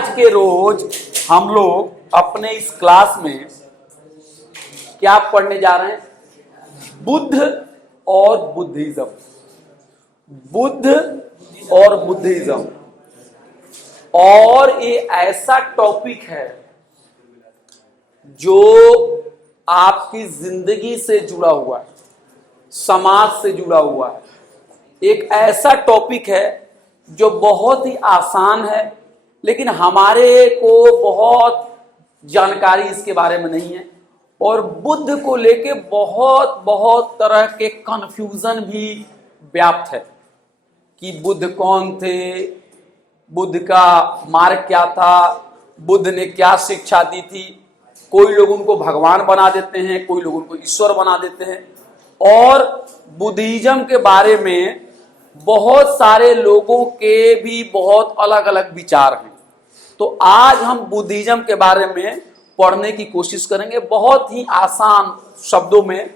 आज के रोज हम लोग अपने इस क्लास में क्या पढ़ने जा रहे हैं? बुद्ध और बुद्धिज्म। बुद्ध और बुद्धिज्म, और ये ऐसा टॉपिक है जो आपकी जिंदगी से जुड़ा हुआ है, समाज से जुड़ा हुआ है। एक ऐसा टॉपिक है जो बहुत ही आसान है, लेकिन हमारे को बहुत जानकारी इसके बारे में नहीं है, और बुद्ध को लेके बहुत बहुत तरह के कंफ्यूजन भी व्याप्त है कि बुद्ध कौन थे, बुद्ध का मार्ग क्या था, बुद्ध ने क्या शिक्षा दी थी। कोई लोग उनको भगवान बना देते हैं, कोई लोग उनको ईश्वर बना देते हैं, और बुद्धिज्म के बारे में बहुत सारे लोगों के भी बहुत अलग अलग विचार हैं। तो आज हम बुद्धिज्म के बारे में पढ़ने की कोशिश करेंगे, बहुत ही आसान शब्दों में।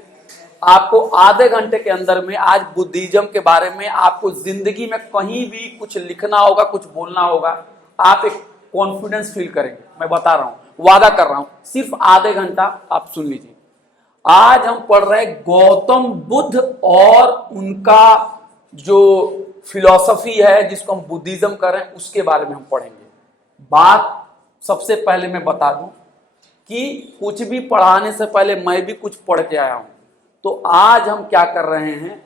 आपको आधे घंटे के अंदर में आज बुद्धिज्म के बारे में आपको जिंदगी में कहीं भी कुछ लिखना होगा, कुछ बोलना होगा, आप एक कॉन्फिडेंस फील करेंगे। मैं बता रहा हूं, वादा कर रहा हूं, सिर्फ आधे घंटा आप सुन लीजिए। आज हम पढ़ रहे हैं गौतम बुद्ध और उनका जो फिलॉसफी है, जिसको हम बुद्धिज्म कर रहे हैं, उसके बारे में हम पढ़ेंगे। बात सबसे पहले मैं बता दूं कि कुछ भी पढ़ाने से पहले मैं भी कुछ पढ़ के आया हूं। तो आज हम क्या कर रहे हैं,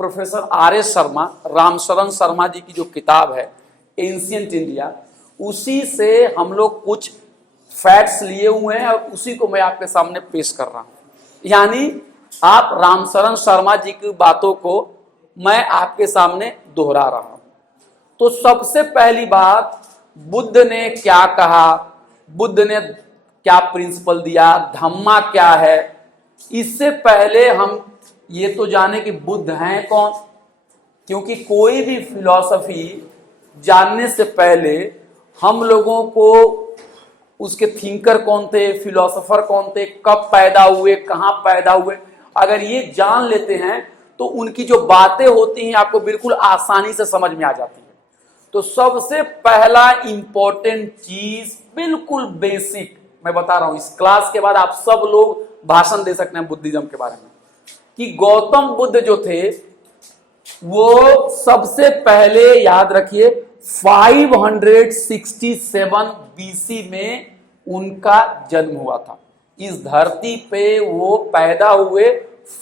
प्रोफेसर आर.एस. शर्मा, रामशरण शर्मा जी की जो किताब है एंशिएंट इंडिया, उसी से हम लोग कुछ फैक्ट्स लिए हुए हैं और उसी को मैं आपके सामने पेश कर रहा हूं। यानी आप रामशरण शर्मा जी की बातों को मैं आपके सामने दोहरा रहा हूं। तो सबसे पहली बात, बुद्ध ने क्या कहा, बुद्ध ने क्या प्रिंसिपल दिया, धम्मा क्या है, इससे पहले हम ये तो जाने कि बुद्ध हैं कौन। क्योंकि कोई भी फिलॉसफी जानने से पहले हम लोगों को उसके थिंकर कौन थे, फिलॉसफर कौन थे, कब पैदा हुए, कहां पैदा हुए, अगर ये जान लेते हैं तो उनकी जो बातें होती हैं आपको बिल्कुल आसानी से समझ में आ जाती है। तो सबसे पहला इंपॉर्टेंट चीज, बिल्कुल बेसिक मैं बता रहा हूं, इस क्लास के बाद आप सब लोग भाषण दे सकते हैं बुद्धिज्म के बारे में, कि गौतम बुद्ध जो थे वो सबसे पहले, याद रखिए, 567 बीसी में उनका जन्म हुआ था। इस धरती पे वो पैदा हुए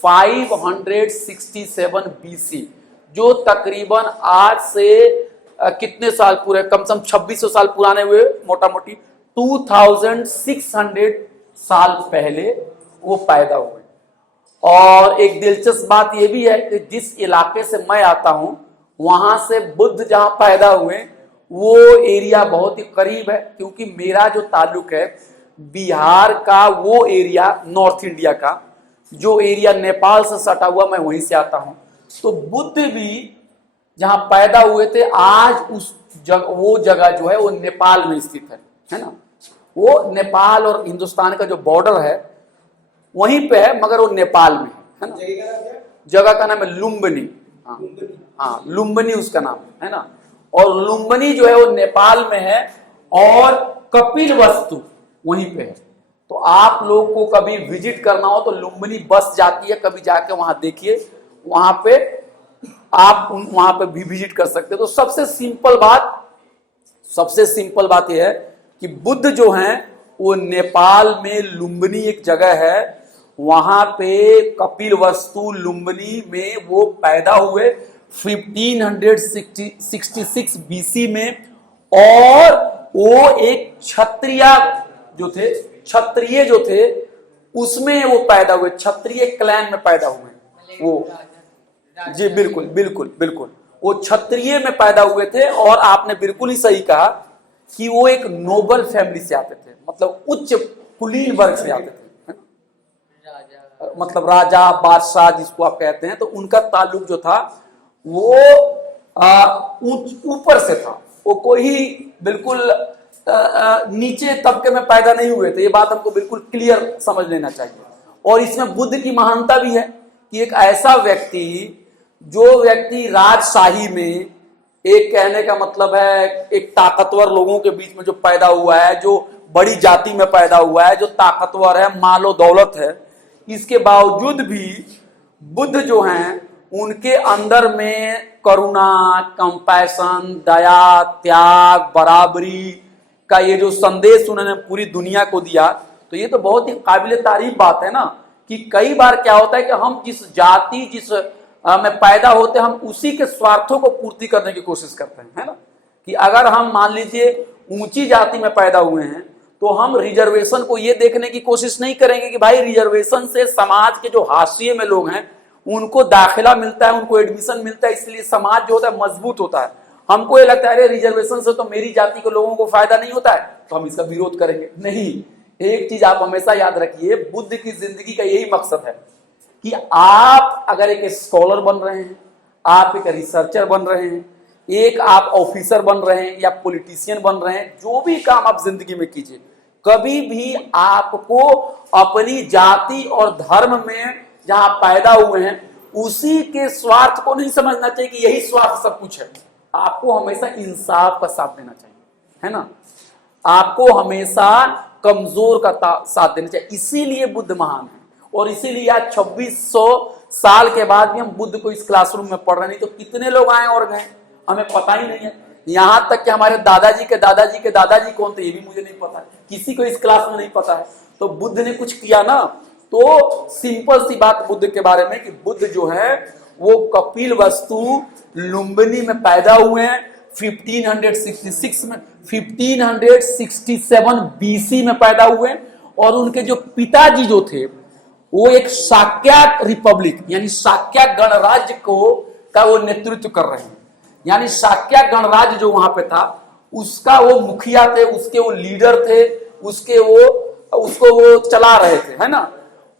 567 बीसी, जो तकरीबन आज से कितने साल पूरे, कम से कम 2600 साल पुराने हुए, मोटा मोटी 2600 साल पहले वो पैदा हुए। और एक दिलचस्प बात यह भी है कि जिस इलाके से मैं आता हूं, वहां से बुद्ध जहां पैदा हुए वो एरिया बहुत ही करीब है, क्योंकि मेरा जो ताल्लुक है बिहार का, वो एरिया नॉर्थ इंडिया का जो एरिया नेपाल से सटा हुआ, मैं वहीं से आता हूं। तो बुद्ध भी जहां पैदा हुए थे, आज वो जगह जो है वो नेपाल में स्थित है ना। वो नेपाल और हिंदुस्तान का जो बॉर्डर है वहीं पे है, मगर वो नेपाल में है ना। जगह का नाम है लुम्बिनी। हाँ, लुम्बिनी उसका नाम है ना। और लुम्बिनी जो है वो नेपाल में है, और कपिलवस्तु वहीं पे है। तो आप लोग को कभी विजिट करना हो तो लुम्बिनी बस जाती है, कभी जाके वहां देखिए, वहां पे आप वहां पे भी विजिट कर सकते हो। तो सबसे सिंपल बात यह है कि बुद्ध जो हैं वो नेपाल में लुम्बिनी एक जगह है, वहां पे कपिलवस्तु लुम्बिनी में वो पैदा हुए 1566 बीसी में। और वो एक क्षत्रिय जो थे उसमें वो पैदा हुए, क्षत्रिय क्लैन में पैदा हुए वो। जी बिल्कुल बिल्कुल बिल्कुल, वो क्षत्रिय में पैदा हुए थे। और आपने बिल्कुल ही सही कहा कि वो एक नोबल फैमिली से आते थे, मतलब उच्च कुलीन वर्ग से आते थे, मतलब राजा बादशाह जिसको आप कहते हैं। तो उनका ताल्लुक जो था वो ऊपर से था, वो कोई बिल्कुल नीचे तबके में पैदा नहीं हुए थे। ये बात हमको बिल्कुल क्लियर समझ लेना चाहिए। और इसमें बुद्ध की महानता भी है कि एक ऐसा व्यक्ति, जो व्यक्ति राजशाही में एक कहने का मतलब है एक ताकतवर लोगों के बीच में जो पैदा हुआ है, जो बड़ी जाति में पैदा हुआ है, जो ताकतवर है, मालो दौलत है, इसके बावजूद भी बुद्ध जो हैं उनके अंदर में करुणा, कंपैशन, दया, त्याग, बराबरी का ये जो संदेश उन्होंने पूरी दुनिया को दिया, तो ये तो बहुत ही काबिल तारीफ बात है ना। कि कई बार क्या होता है कि हम जिस जाति, जिस में पैदा होते हैं, हम उसी के स्वार्थों को पूर्ति करने की कोशिश करते हैं, है ना। कि अगर हम मान लीजिए ऊंची जाति में पैदा हुए हैं तो हम रिजर्वेशन को ये देखने की कोशिश नहीं करेंगे कि भाई रिजर्वेशन से समाज के जो हाशिए में लोग हैं उनको दाखिला मिलता है, उनको एडमिशन मिलता है, इसलिए समाज जो होता है मजबूत होता है। हमको ये लगता है अरे रिजर्वेशन से तो मेरी जाति के लोगों को फायदा नहीं होता है, तो हम इसका विरोध करेंगे। नहीं, एक चीज आप हमेशा याद रखिए, बुद्ध की जिंदगी का यही मकसद है कि आप अगर एक स्कॉलर बन रहे हैं, आप एक रिसर्चर बन रहे हैं, एक आप ऑफिसर बन रहे हैं या पॉलिटिशियन बन रहे हैं, जो भी काम आप जिंदगी में कीजिए, कभी भी आपको अपनी जाति और धर्म में जहां पैदा हुए हैं उसी के स्वार्थ को नहीं समझना चाहिए कि यही स्वार्थ सब कुछ है। आपको हमेशा इंसाफ का साथ देना चाहिए, है ना। आपको हमेशा कमजोर का साथ देना चाहिए। इसीलिए बुद्ध महान है और इसीलिए आज 2600 साल के बाद भी हम बुद्ध को इस क्लासरूम में पढ़ रहे, नहीं तो कितने लोग आए और गए हमें पता ही नहीं है। यहां तक कि हमारे दादाजी के दादाजी के दादाजी कौन थे ये भी मुझे नहीं पता है, किसी को इस क्लास में नहीं पता है। तो बुद्ध ने कुछ किया ना। तो सिंपल सी बात बुद्ध के बारे में कि बुद्ध जो है वो कपिलवस्तु लुम्बिनी में पैदा हुए हैं 1566 में, 1567 बीसी में पैदा हुए। और उनके जो पिताजी जो थे वो एक शाक्य रिपब्लिक यानी शाक्य गणराज्य का वो नेतृत्व कर रहे हैं। यानी शाक्य गणराज्य जो वहां पे था उसका वो मुखिया थे, उसके वो लीडर थे, उसको वो चला रहे थे, है ना।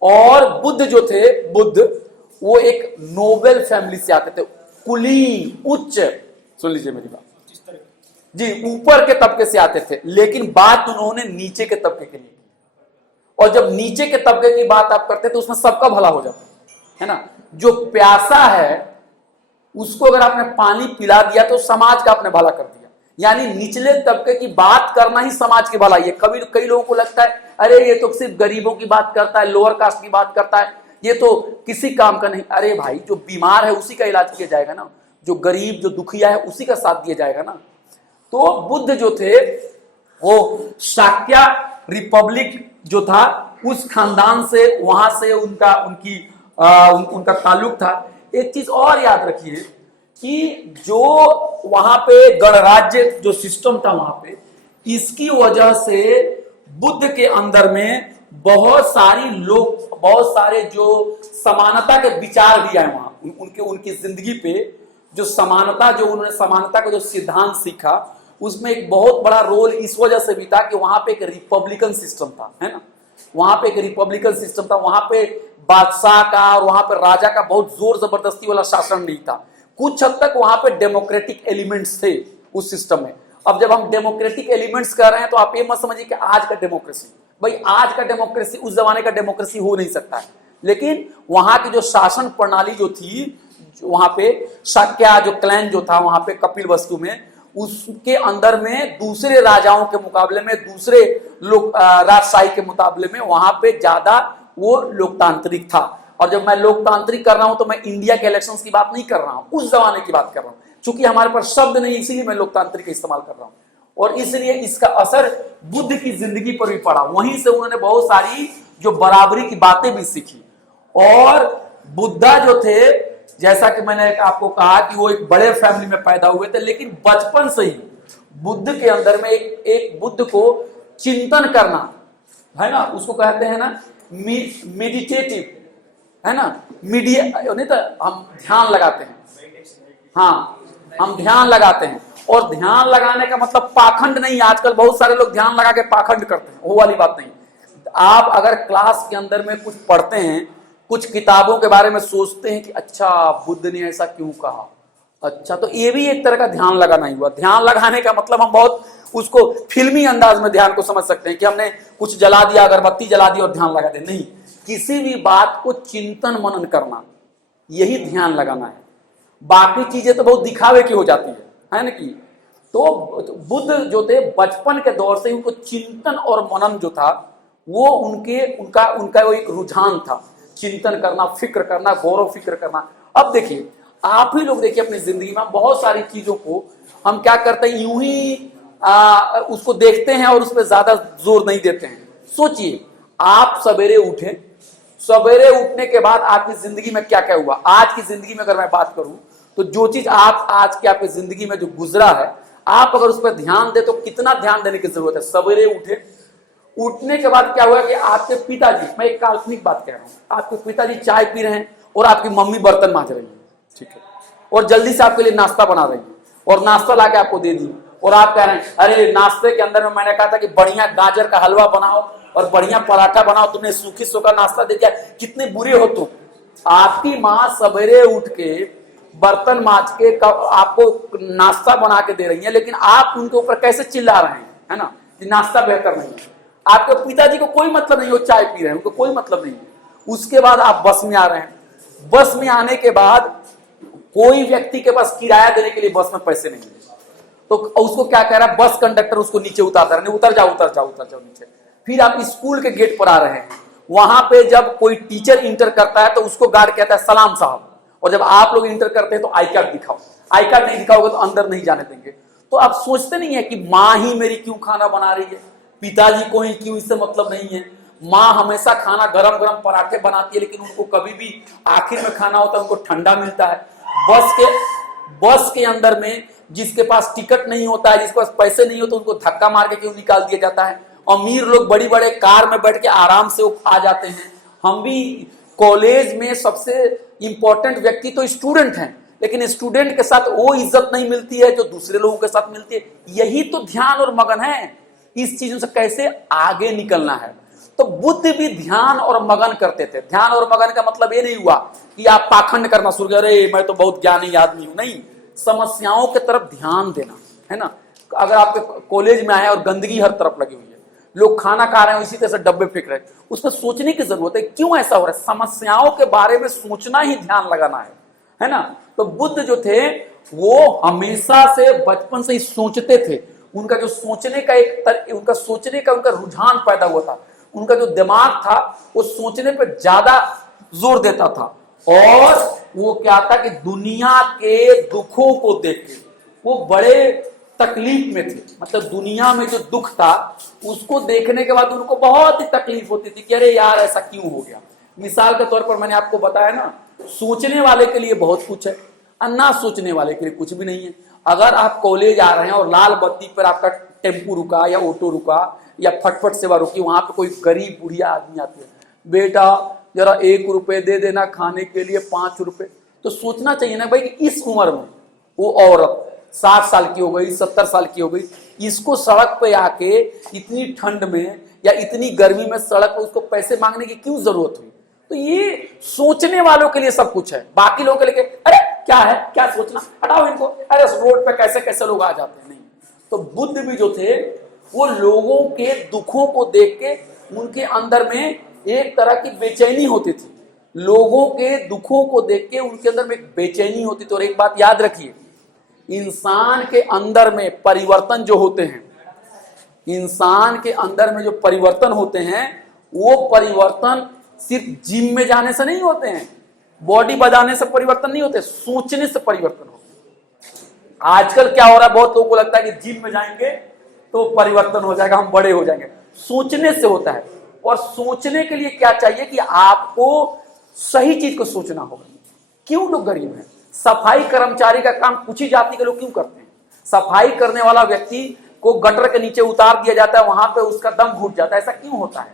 और बुद्ध जो थे, बुद्ध वो एक नोबेल फैमिली से आते थे, कुलीन, उच्च, सुन लीजिए मेरी बात जी, ऊपर के तबके से आते थे। लेकिन बात उन्होंने नीचे के तबके के लिए की। और जब नीचे के तबके की बात आप करते तो उसमें सबका भला हो जाता है ना। जो प्यासा है उसको अगर आपने पानी पिला दिया तो समाज का आपने भला कर दिया। यानी निचले तबके की बात करना ही समाज की भलाई है। कई लोगों को लगता है अरे ये तो सिर्फ गरीबों की बात करता है, लोअर कास्ट की बात करता है, ये तो किसी काम का नहीं। अरे भाई, जो बीमार है उसी का इलाज किया जाएगा ना, जो गरीब जो दुखिया है उसी का साथ दिया जाएगा ना। तो बुद्ध जो थे वो शाक्य रिपब्लिक जो था उस खानदान से, वहां से उनका ताल्लुक था। एक चीज और याद रखिए कि जो वहां पे गणराज्य जो सिस्टम था वहां पे, इसकी वजह से बुद्ध के अंदर में बहुत सारे जो समानता के विचार भी आए वहां। उनकी जिंदगी पे जो उन्होंने समानता का जो सिद्धांत सीखा, उसमें एक बहुत बड़ा रोल इस वजह से भी था कि वहां पे एक रिपब्लिकन सिस्टम था, है ना। वहां पे एक रिपब्लिकन सिस्टम था, वहां पे बादशाह का और वहां पे राजा का बहुत जोर जबरदस्ती वाला शासन नहीं था। कुछ हद तक वहां पे डेमोक्रेटिक एलिमेंट्स थे उस सिस्टम में। अब जब हम डेमोक्रेटिक एलिमेंट्स कर रहे हैं तो आप ये मत समझिए कि आज का डेमोक्रेसी, भाई आज का डेमोक्रेसी उस जमाने का डेमोक्रेसी हो नहीं सकता है। लेकिन वहां की जो शासन प्रणाली जो थी, वहां पे शाक्य जो क्लैन जो था वहां पे कपिलवस्तु में, उसके अंदर में दूसरे राजाओं के मुकाबले में, दूसरे राजशाही के मुकाबले में वहां पे ज्यादा वो लोकतांत्रिक था। और जब मैं लोकतांत्रिक कर रहा हूं तो मैं इंडिया के इलेक्शंस की बात नहीं कर रहा हूं, उस जमाने की बात कर रहा हूं। चूंकि हमारे पास शब्द नहीं, इसीलिए मैं लोकतांत्रिक का इस्तेमाल कर रहा हूं। और इसलिए इसका असर बुद्ध की जिंदगी पर भी पड़ा। वहीं से उन्होंने बहुत सारी जो बराबरी की बातें भी सीखी। और बुद्धा जो थे, जैसा कि मैंने आपको कहा कि वो एक बड़े फैमिली में पैदा हुए थे, लेकिन बचपन से ही बुद्ध के अंदर में एक बुद्ध को चिंतन करना, है ना, उसको कहते हैं ना मेडिटेटिव, है ना, नहीं तो हम ध्यान लगाते हैं। हाँ, हम ध्यान लगाते हैं। और ध्यान लगाने का मतलब पाखंड नहीं। आजकल बहुत सारे लोग ध्यान लगा के पाखंड करते हैं, वो वाली बात नहीं। आप अगर क्लास के अंदर में कुछ पढ़ते हैं, कुछ किताबों के बारे में सोचते हैं कि अच्छा बुद्ध ने ऐसा क्यों कहा, अच्छा, तो ये भी एक तरह का ध्यान लगाना ही हुआ। ध्यान लगाने का मतलब हम बहुत उसको फिल्मी अंदाज में ध्यान को समझ सकते हैं कि हमने कुछ जला दिया, अगरबत्ती जला दी और ध्यान लगा दे। नहीं, किसी भी बात को चिंतन मनन करना, यही ध्यान लगाना है। बाकी चीजें तो बहुत दिखावे की हो जाती है। है ना कि तो बुद्ध जो थे बचपन के दौर से उनको चिंतन और मनन जो था वो उनका वो एक रुझान था, चिंतन करना, फिक्र करना, गौरव फिक्र करना। अब देखिए आप ही लोग देखिए अपनी जिंदगी में बहुत सारी चीजों को हम क्या करते हैं, यूं ही उसको देखते हैं और उस पर ज्यादा जोर नहीं देते हैं। सोचिए आप सवेरे उठे, सवेरे उठने के बाद आपकी जिंदगी में क्या क्या हुआ। आज की जिंदगी में अगर मैं बात करूं तो जो चीज आप आज की आपकी जिंदगी में जो गुजरा है, आप अगर उस पर ध्यान दे तो कितना ध्यान देने की जरूरत है। सवेरे उठे, उठने के बाद क्या हुआ कि आपके पिताजी, मैं एक काल्पनिक बात कह रहा हूं, आपके पिताजी चाय पी रहे हैं और आपकी मम्मी बर्तन मांज रही है, ठीक है, और जल्दी से आपके लिए नाश्ता बना रही है और नाश्ता लाके आपको दे दी और आप कह रहे हैं अरे नाश्ते के अंदर में मैंने कहा था कि बढ़िया गाजर का हलवा बनाओ और बढ़िया पराठा बनाओ, तुमने सूखी सूखा नाश्ता दे दिया, कितने बुरे हो तुम। आपकी माँ सवेरे उठ के बर्तन मांज के आपको नाश्ता बना के दे रही है, लेकिन आप उनके ऊपर कैसे चिल्ला रहे हैं, है ना, कि नाश्ता बेहतर नहीं है। आपके पिताजी को कोई मतलब नहीं, वो चाय पी रहे हैं, उनको कोई मतलब नहीं है। उसके बाद आप बस में आ रहे हैं, बस में आने के बाद कोई व्यक्ति के पास किराया देने के लिए बस में पैसे नहीं है, तो उसको क्या कह रहा है, बस कंडक्टर उसको नीचे उतार रहा है, उतर जाओ उतर जाओ उतर जाओ नीचे। फिर आप स्कूल के गेट पर आ रहे हैं, वहां पे जब कोई टीचर इंटर करता है तो उसको गार्ड कहता है सलाम साहब, और जब आप लोग इंटर करते हैं तो आई कार्ड दिखाओ, आई कार्ड नहीं दिखाओगे तो अंदर नहीं जाने देंगे। तो आप सोचते नहीं है कि माँ ही मेरी क्यों खाना बना रही है, पिताजी को ही क्यों इससे मतलब नहीं है। माँ हमेशा खाना गरम गरम पराठे बनाती है, लेकिन उनको कभी भी आखिर में खाना होता है उनको ठंडा मिलता है। बस के अंदर में जिसके पास टिकट नहीं होता है, जिसके पास पैसे नहीं होते, उनको धक्का मार के क्यों निकाल दिया जाता है। अमीर लोग बड़ी बड़े कार में बैठ के आराम से आ जाते हैं। हम भी कॉलेज में सबसे इंपॉर्टेंट व्यक्ति तो स्टूडेंट हैं, लेकिन स्टूडेंट के साथ वो इज्जत नहीं मिलती है जो दूसरे लोगों के साथ मिलती है। यही तो ध्यान और मगन है, इस चीजों से कैसे आगे निकलना है। तो बुद्ध भी ध्यान और मगन करते थे। ध्यान और मगन का मतलब ये नहीं हुआ कि आप पाखंड करना शुरू कर, अरे मैं तो बहुत ज्ञानी आदमी हूं, नहीं, समस्याओं की तरफ ध्यान देना, है ना। अगर आपके कॉलेज में आए और गंदगी हर तरफ लगी हुई है, लोग खाना खा रहे हैं इसी तरह से डब्बे फेंक रहे हैं, उसमें सोचने की जरूरत है क्यों ऐसा हो रहा है। समस्याओं के बारे में सोचना ही ध्यान लगाना है ना। तो बुद्ध जो थे वो हमेशा से बचपन से ही सोचते थे। उनका जो सोचने का उनका रुझान पैदा हुआ था, उनका जो दिमाग था वो सोचने पर ज्यादा जोर देता था। और वो क्या था कि दुनिया के दुखों को देख के वो बड़े तकलीफ में थे। मतलब दुनिया में जो दुख था उसको देखने के बाद उनको बहुत ही तकलीफ होती थी कि अरे यार ऐसा क्यों हो गया। मिसाल के तौर पर मैंने आपको बताया ना, सोचने वाले के लिए बहुत कुछ है और ना सोचने वाले के लिए कुछ भी नहीं है। अगर आप कॉलेज आ रहे हैं और लाल बत्ती पर आपका टेम्पू रुका या ऑटो रुका या फटफट सेवा रुकी, वहां पे कोई गरीब बुढ़िया आदमी आती है, बेटा जरा 1 रुपए दे देना खाने के लिए, 5 रुपए, तो सोचना चाहिए ना भाई कि इस उम्र में वो औरत 60 साल की हो गई, 70 साल की हो गई, इसको सड़क पे आके इतनी ठंड में या इतनी गर्मी में सड़क पे उसको पैसे मांगने की क्यों जरूरत हुई। तो ये सोचने वालों के लिए सब कुछ है, बाकी लोगों के लिए अरे क्या है, क्या सोचना, हटाओ इनको, अरे रोड पे कैसे कैसे लोग आ जाते हैं। नहीं, तो बुद्ध भी जो थे वो लोगों के दुखों को देख के उनके अंदर में एक तरह की बेचैनी होती थी। लोगों के दुखों को देख के उनके अंदर में एक बेचैनी होती थी। और एक बात याद रखिए, इंसान के अंदर में परिवर्तन जो होते हैं, इंसान के अंदर में जो परिवर्तन होते हैं वो परिवर्तन सिर्फ जिम में जाने से नहीं होते हैं, बॉडी बजाने से परिवर्तन नहीं होते, सोचने से परिवर्तन होते हैं। आजकल क्या हो रहा है, बहुत लोगों को लगता है कि जिम में जाएंगे तो परिवर्तन हो जाएगा, हम बड़े हो जाएंगे। सोचने से होता है। और सोचने के लिए क्या चाहिए कि आपको सही चीज को सोचना होगा। क्यों लोग गरीब हैं? सफाई कर्मचारी का काम कुछ ही जाति के लोग क्यों करते हैं? सफाई करने वाला व्यक्ति को गटर के नीचे उतार दिया जाता है, वहां पे उसका दम घुट जाता है, ऐसा क्यों होता है?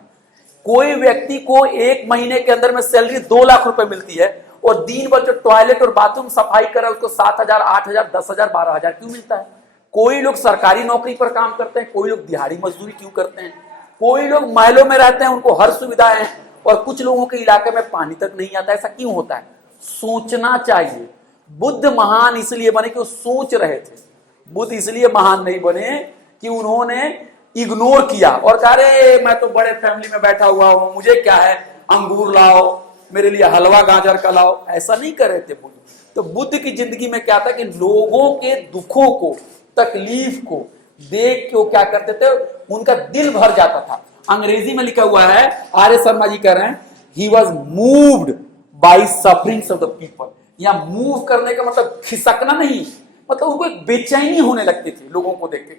कोई व्यक्ति को 1 महीने के अंदर में सैलरी 2 लाख रुपए मिलती है और दिन भर जो टॉयलेट और बाथरूम सफाई करे उसको 7,000, 8,000, 10,000, 12,000 क्यों मिलता है? कोई लोग सरकारी नौकरी पर काम करते हैं, कोई लोग दिहाड़ी मजदूरी क्यों करते हैं? कोई लोग महलों में रहते हैं, उनको हर सुविधा है, और कुछ लोगों के इलाके में पानी तक नहीं आता, ऐसा क्यों होता है? सोचना चाहिए। बुद्ध महान इसलिए बने कि वो सोच रहे थे। बुद्ध इसलिए महान नहीं बने कि उन्होंने इग्नोर किया और कहा अरे मैं तो बड़े फैमिली में बैठा हुआ हूं, मुझे क्या है, अंगूर लाओ, मेरे लिए हलवा गाजर का लाओ, ऐसा नहीं कर रहे थे बुद्ध। तो बुद्ध की जिंदगी में क्या था कि लोगों के दुखों को, तकलीफ को देख के वो क्या करते थे, उनका दिल भर जाता था। अंग्रेजी में लिखा हुआ है, आर्य शर्मा जी कह रहे हैं, he was moved by sufferings of the people. यहाँ मूव करने का मतलब खिसकना नहीं, मतलब उनको एक बेचैनी होने लगती थी लोगों को देख के,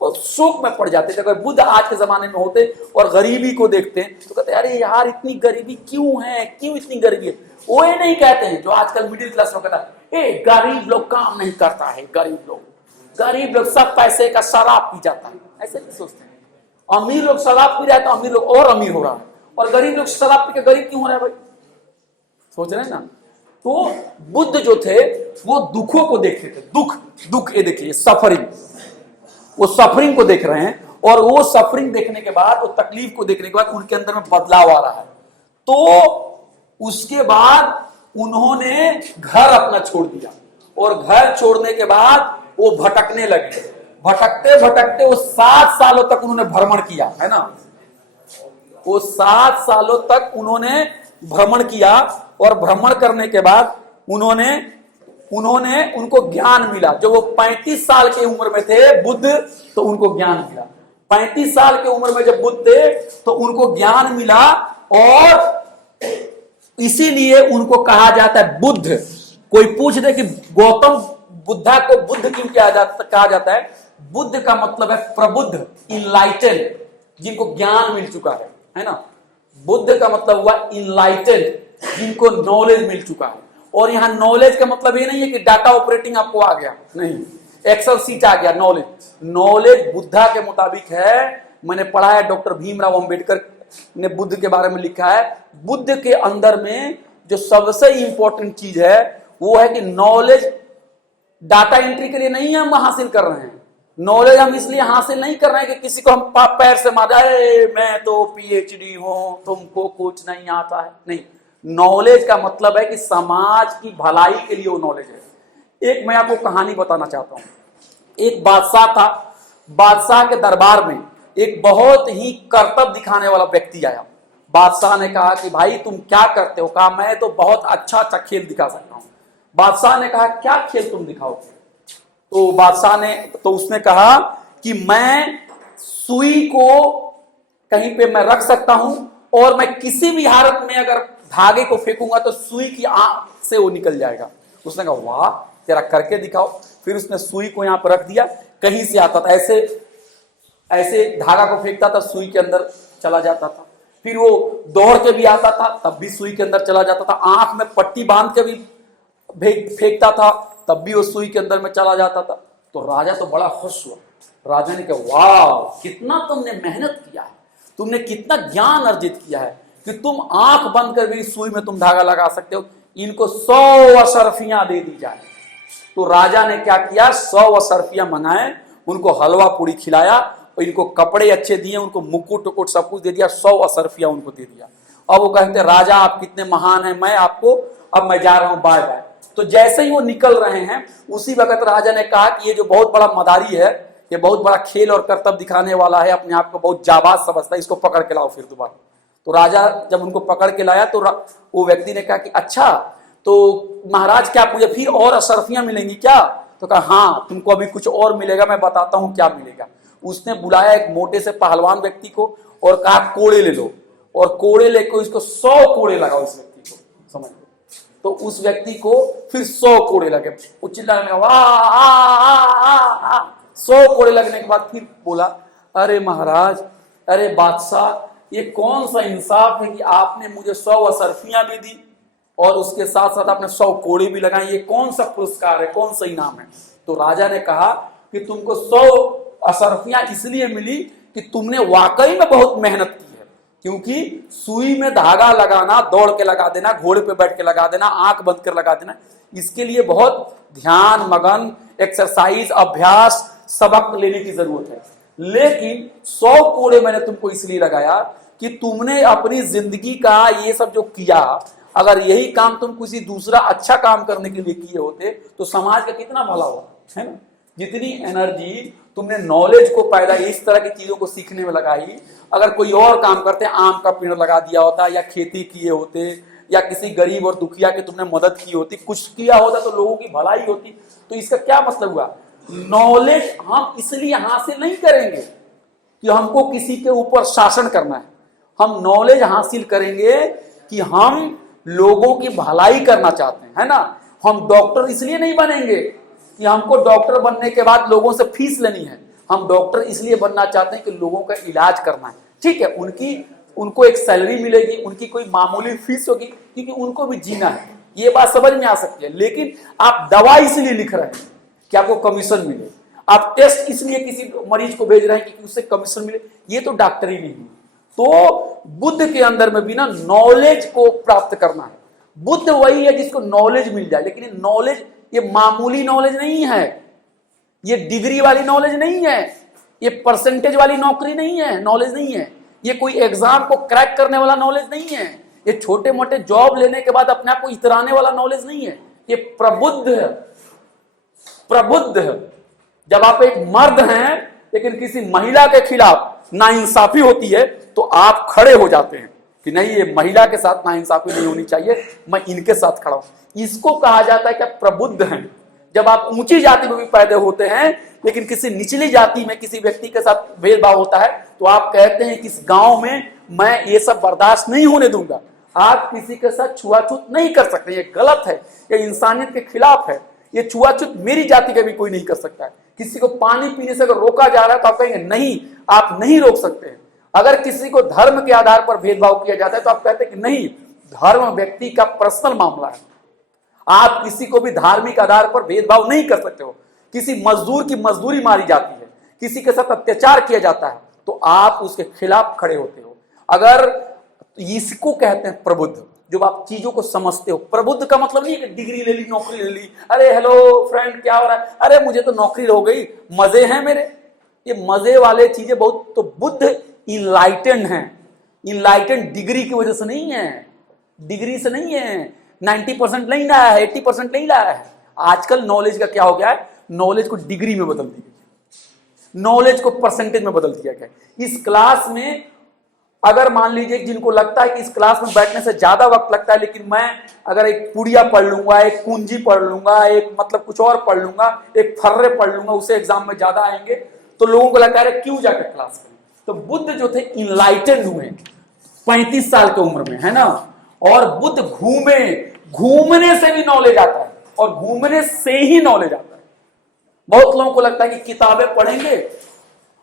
वो शोक में पड़ जाते थे। अगर बुद्ध आज के जमाने में होते और गरीबी को देखते तो कहते अरे यार इतनी गरीबी क्यों है, क्यों इतनी गरीबी है। वो ये नहीं कहते हैं जो आजकल मिडिल क्लास में कहता है, ए गरीब लोग काम नहीं करता है, गरीब लोग सब पैसे का शराब पी जाता है, ऐसे नहीं सोचते हैं। अमीर लोग शराब पी रहा है तो अमीर लोग और अमीर हो रहा है, और गरीब लोग शराब पी के गरीब क्यों हो रहा है भाई, सोच रहे हैं ना। तो बुद्ध जो थे वो दुखों को देखते थे, दुख ये देखिए सफरिंग, वो सफरिंग को देख रहे हैं, और वो सफरिंग देखने के बाद, वो तकलीफ को देखने के बाद उनके अंदर में बदलाव आ रहा है। तो उसके बाद उन्होंने घर अपना छोड़ दिया, और घर छोड़ने के बाद वो भटकने लगे। भटकते भटकते वो 7 सालों तक उन्होंने भ्रमण किया, है ना। वो 7 सालों तक उन्होंने भ्रमण किया, और भ्रमण करने के बाद उनको ज्ञान मिला। जो वो 35 साल की उम्र में थे बुद्ध, तो उनको ज्ञान मिला। 35 साल की उम्र में जब बुद्ध थे तो उनको ज्ञान मिला, और इसीलिए उनको कहा जाता है बुद्ध। कोई पूछ दे कि गौतम बुद्धा को बुद्ध क्यों कहा जाता है, बुद्ध का मतलब है प्रबुद्ध, इनलाइटेंड, जिनको ज्ञान मिल चुका है ना। बुद्ध का मतलब हुआ इनलाइटेंड, जिनको नॉलेज मिल चुका है। और यहां नॉलेज का मतलब ये नहीं है कि डाटा ऑपरेटिंग आपको आ गया, नहीं, एक्सेल सीट आ गया। नॉलेज बुद्धा के मुताबिक है, मैंने पढ़ा है, डॉक्टर भीमराव अंबेडकर ने बुद्ध के बारे में लिखा है, बुद्ध के अंदर में जो सबसे इंपॉर्टेंट चीज है वो है कि नॉलेज डाटा एंट्री के लिए नहीं हम हासिल कर रहे हैं। नॉलेज हम इसलिए हासिल नहीं कर रहे हैं कि किसी को हम पैर से मार जाए, मैं तो पीएचडी हूं, तुमको कुछ नहीं आता है, नहीं। नॉलेज का मतलब है कि समाज की भलाई के लिए वो नॉलेज है। एक मैं आपको कहानी बताना चाहता हूं। एक बादशाह था, बादशाह के दरबार में एक बहुत ही कर्तव्य दिखाने वाला व्यक्ति आया। बादशाह ने कहा कि भाई तुम क्या करते हो। कहा मैं तो बहुत अच्छा खेल दिखा सकता हूं। बादशाह ने कहा क्या खेल तुम दिखाओगे। तो उसने कहा कि मैं सुई को कहीं पे मैं रख सकता हूं, और मैं किसी भी हालत में अगर धागे को फेंकूंगा तो सुई की आंख से वो निकल जाएगा। उसने कहा वाह, तेरा करके दिखाओ। फिर उसने सुई को यहां पर रख दिया, कहीं से आता था, ऐसे धागा को फेंकता था, सुई के अंदर चला जाता था। फिर वो दौड़ के भी आता था, तब भी सुई के अंदर चला जाता था। आंख में पट्टी बांध के भी फेंकता था, तब भी वो सुई के अंदर में चला जाता था। तो राजा तो बड़ा खुश हुआ। राजा ने कहा वाह, कितना तुमने मेहनत किया है, तुमने कितना ज्ञान अर्जित किया है कि तुम आंख बंद कर भी सुई में तुम धागा लगा सकते हो। इनको 100 अशर्फियां दे दी जाए। तो राजा ने क्या किया, 100 अशर्फियां मंगाए, उनको हलवा पूरी खिलाया, और इनको कपड़े अच्छे दिए, उनको मुकुट टुकुट सब कुछ दे दिया, 100 अशर्फियां उनको दे दिया। अब वो कहते राजा आप कितने महान हैं, अब मैं जा रहा हूं, बाय बाय। तो जैसे ही वो निकल रहे हैं उसी वक्त राजा ने कहा कि ये जो बहुत बड़ा मदारी है, ये बहुत बड़ा खेल और कर्तव्य दिखाने वाला है, अपने आप को बहुत जाबाज समझता है, इसको पकड़ के लाओ फिर दोबारा। तो राजा जब उनको पकड़ के लाया तो वो व्यक्ति ने कहा कि अच्छा, तो महाराज क्या मुझे फिर और अशर्फियां मिलेंगी क्या। तो कहा हाँ, तुमको अभी कुछ और मिलेगा, मैं बताता हूं क्या मिलेगा। उसने बुलाया एक मोटे से पहलवान व्यक्ति को और कहा कोड़े ले लो, और कोड़े लेकर इसको 100 कोड़े लगाओ इस व्यक्ति को, समझ लो। तो उस व्यक्ति को फिर 100 कोड़े लगे, चिल्लाने लगा वाह। 100 कोड़े लगने के बाद फिर बोला अरे महाराज, अरे बादशाह, ये कौन सा इंसाफ है कि आपने मुझे 100 अशर्फियां भी दी और उसके साथ साथ आपने 100 कोड़े भी लगाए, ये कौन सा पुरस्कार है, कौन सा इनाम है। तो राजा ने कहा कि तुमको 100 अशर्फियां इसलिए मिली कि तुमने वाकई में बहुत मेहनत की है, क्योंकि सुई में धागा लगाना, दौड़ के लगा देना, घोड़े पे बैठ के लगा देना, आंख बंद कर लगा देना, इसके लिए बहुत ध्यान मगन, एक्सरसाइज, अभ्यास, सबक लेने की जरूरत है। लेकिन 100 कोड़े मैंने तुमको इसलिए लगाया कि तुमने अपनी जिंदगी का ये सब जो किया, अगर यही काम तुम किसी दूसरा अच्छा काम करने के लिए किए होते तो समाज का कितना भला हुआ, है ना। जितनी एनर्जी तुमने नॉलेज को पैदा इस तरह की चीजों को सीखने में लगाई, अगर कोई और काम करते, आम का पेड़ लगा दिया होता, या खेती किए होते, या किसी गरीब और दुखिया की तुमने मदद की होती, कुछ किया होता तो लोगों की भलाई होती। तो इसका क्या मतलब हुआ? नॉलेज हम इसलिए हासिल नहीं करेंगे कि हमको किसी के ऊपर शासन करना है। हम नॉलेज हासिल करेंगे कि हम लोगों की भलाई करना चाहते हैं, है ना। हम डॉक्टर इसलिए नहीं बनेंगे कि हमको डॉक्टर बनने के बाद लोगों से फीस लेनी है। हम डॉक्टर इसलिए बनना चाहते हैं कि लोगों का इलाज करना है। ठीक है, उनको एक सैलरी मिलेगी, उनकी कोई मामूली फीस होगी, क्योंकि उनको भी जीना है। ये बात समझ में आ सकती है। लेकिन आप दवा इसलिए लिख रहे हैं कि आपको कमीशन मिले, आप टेस्ट इसलिए किसी मरीज को भेज रहे हैं कि उससे कमीशन मिले, ये तो डॉक्टरी नहीं है। तो बुद्ध के अंदर में भी ना नॉलेज को प्राप्त करना है। बुद्ध वही है जिसको नॉलेज मिल जाए, लेकिन नॉलेज ये मामूली नॉलेज नहीं है, ये डिग्री वाली नॉलेज नहीं है, ये परसेंटेज वाली नौकरी नहीं है, नॉलेज नहीं है। ये कोई एग्जाम को क्रैक करने वाला नॉलेज नहीं है। ये छोटे मोटे जॉब लेने के बाद अपने आप को इतराने वाला नॉलेज नहीं है। ये प्रबुद्ध है, प्रबुद्ध है। जब आप एक मर्द हैं लेकिन किसी महिला के खिलाफ नाइंसाफी होती है तो आप खड़े हो जाते हैं कि नहीं, ये महिला के साथ नाइंसाफी नहीं होनी चाहिए, मैं इनके साथ खड़ा हूं। इसको कहा जाता है कि आप प्रबुद्ध हैं। जब आप ऊंची जाति में भी पैदा होते हैं लेकिन किसी निचली जाति में किसी व्यक्ति के साथ भेदभाव होता है तो आप कहते हैं कि इस गांव में मैं ये सब बर्दाश्त नहीं होने दूंगा। आप किसी के साथ छुआछूत नहीं कर सकते, ये गलत है, ये इंसानियत के खिलाफ है। ये छुआछूत मेरी जाति का भी कोई नहीं कर सकता है। किसी को पानी पीने से अगर रोका जा रहा है तो आप कहेंगे नहीं, आप नहीं रोक सकते हैं। अगर किसी को धर्म के आधार पर भेदभाव किया जाता है तो आप कहते हैं कि नहीं, धर्म व्यक्ति का पर्सनल मामला है, आप किसी को भी धार्मिक आधार पर भेदभाव नहीं कर सकते हो। किसी मजदूर की मजदूरी मारी जाती है, किसी के साथ अत्याचार किया जाता है तो आप उसके खिलाफ खड़े होते हो। अगर इसको कहते हैं प्रबुद्ध, जब आप चीजों को समझते हो। प्रबुद्ध का मतलब नहीं है कि डिग्री ले ली, नौकरी ले ली, अरे हेलो फ्रेंड क्या हो रहा है, अरे मुझे तो नौकरी हो गई, मजे हैं मेरे, ये मजे वाले चीजें बहुत। तो बुद्ध इनलाइटेंड हैं। इनलाइटेंड डिग्री की वजह से नहीं है, डिग्री से नहीं है, 90% नहीं लाया है, 80% नहीं लाया है। आजकल नॉलेज का क्या हो गया है, नॉलेज को डिग्री में बदल दिया गया, नॉलेज को परसेंटेज में बदल दिया गया। इस क्लास में अगर मान लीजिए जिनको लगता है कि इस क्लास में बैठने से ज्यादा वक्त लगता है, लेकिन मैं अगर एक पुड़िया पढ़ लूंगा, एक कुंजी पढ़ लूंगा, एक मतलब कुछ और पढ़ लूंगा, एक फर्रे पढ़ लूंगा, उसे एग्जाम में ज्यादा आएंगे, तो लोगों को लगता है क्यों जाकर क्लास करें। तो बुद्ध जो थे इनलाइटेंड हुए 35 साल की उम्र में, है ना। और बुद्ध घूमने से भी नॉलेज आता है, और घूमने से ही नॉलेज आता है। बहुत लोगों को लगता है कि किताबें पढ़ेंगे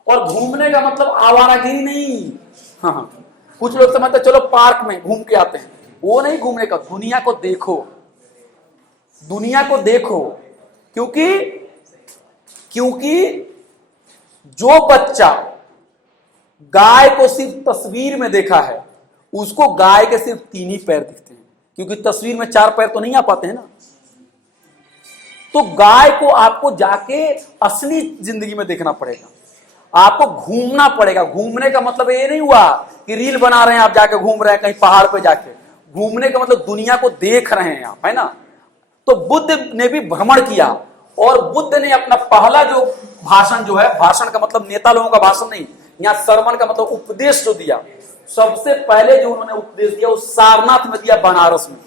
और घूमने का मतलब आवारागिरी नहीं। हाँ, कुछ लोग समझते चलो पार्क में घूम के आते हैं, वो नहीं घूमने का। दुनिया को देखो, दुनिया को देखो, क्योंकि जो बच्चा गाय को सिर्फ तस्वीर में देखा है उसको गाय के सिर्फ 3 ही पैर दिखते हैं, क्योंकि तस्वीर में 4 पैर तो नहीं आ पाते हैं ना। तो गाय को आपको जाके असली जिंदगी में देखना पड़ेगा, आपको घूमना पड़ेगा। घूमने का मतलब ये नहीं हुआ कि रील बना रहे हैं आप जाके घूम रहे हैं कहीं पहाड़ पे जाके। घूमने का मतलब दुनिया को देख रहे हैं आप, है ना। तो बुद्ध ने भी भ्रमण किया, और बुद्ध ने अपना पहला जो भाषण जो है, भाषण का मतलब नेता लोगों का भाषण नहीं, यहाँ सरमन का मतलब उपदेश जो दिया, सबसे पहले जो उन्होंने उपदेश दिया वो सारनाथ में दिया, बनारस में।